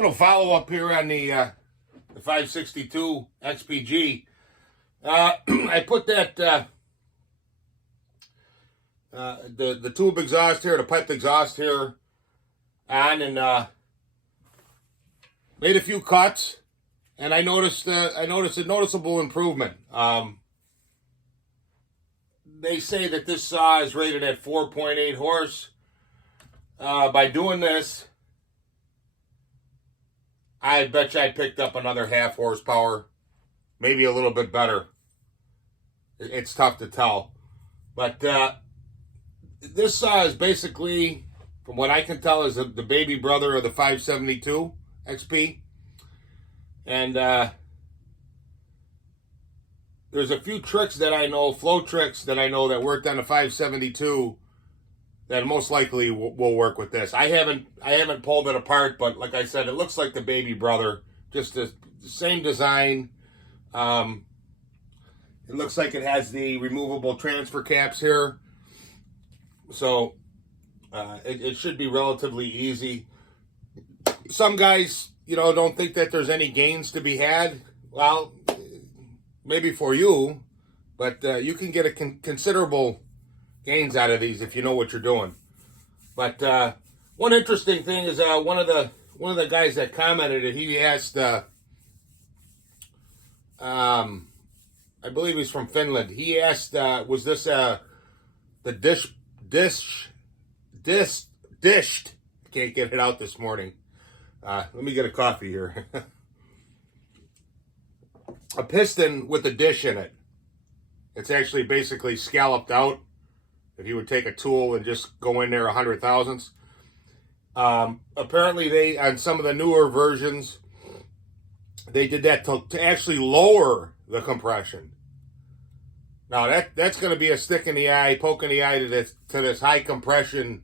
Little follow up here on the 562 XPG. I put that the tube exhaust here, the piped exhaust here on, and made a few cuts, and I noticed a noticeable improvement. They say that this saw is rated at 4.8 horse. By doing this, I bet you I picked up another half horsepower, maybe a little bit better. It's tough to tell. But this saw is basically, from what I can tell, is the baby brother of the 572 XP. And there's a few tricks that I know, flow tricks that I know that worked on the 572 that most likely will work with this. I haven't pulled it apart, but like I said, it looks like the baby brother, just the same design. It looks like it has the removable transfer caps here, so it should be relatively easy. Some guys, don't think that there's any gains to be had. Well, maybe for you, but you can get a considerable gains out of these if you know what you're doing. But one interesting thing is one of the guys that commented it, he asked, I believe he's from Finland. He asked, was this the dished? Can't get it out this morning. Let me get a coffee here. A piston with a dish in it. It's actually basically scalloped out. If you would take a tool and just go in there 100 thousandths. Apparently they, on some of the newer versions, they did that to actually lower the compression. Now that's going to be a stick in the eye, poke in the eye to this high compression,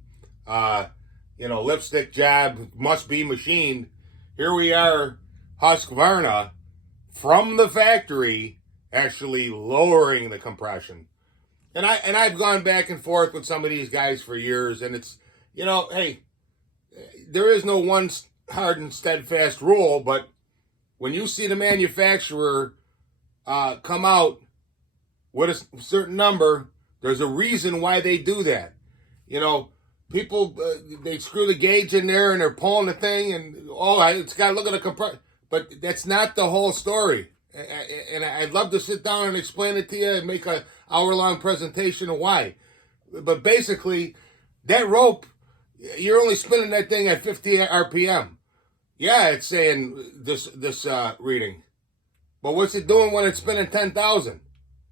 lipstick job, must be machined. Here we are, Husqvarna, from the factory, actually lowering the compression. And I've gone back and forth with some of these guys for years, and it's, hey, there is no one hard and steadfast rule, but when you see the manufacturer come out with a certain number, there's a reason why they do that. People, they screw the gauge in there and they're pulling the thing, and it's got to look at the compression. But that's not the whole story. And I'd love to sit down and explain it to you and make an hour-long presentation of why. But basically, that rope, you're only spinning that thing at 50 RPM. Yeah, it's saying this reading. But what's it doing when it's spinning 10,000?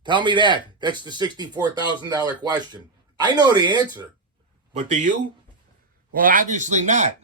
Tell me that. That's the $64,000 question. I know the answer. But do you? Well, obviously not.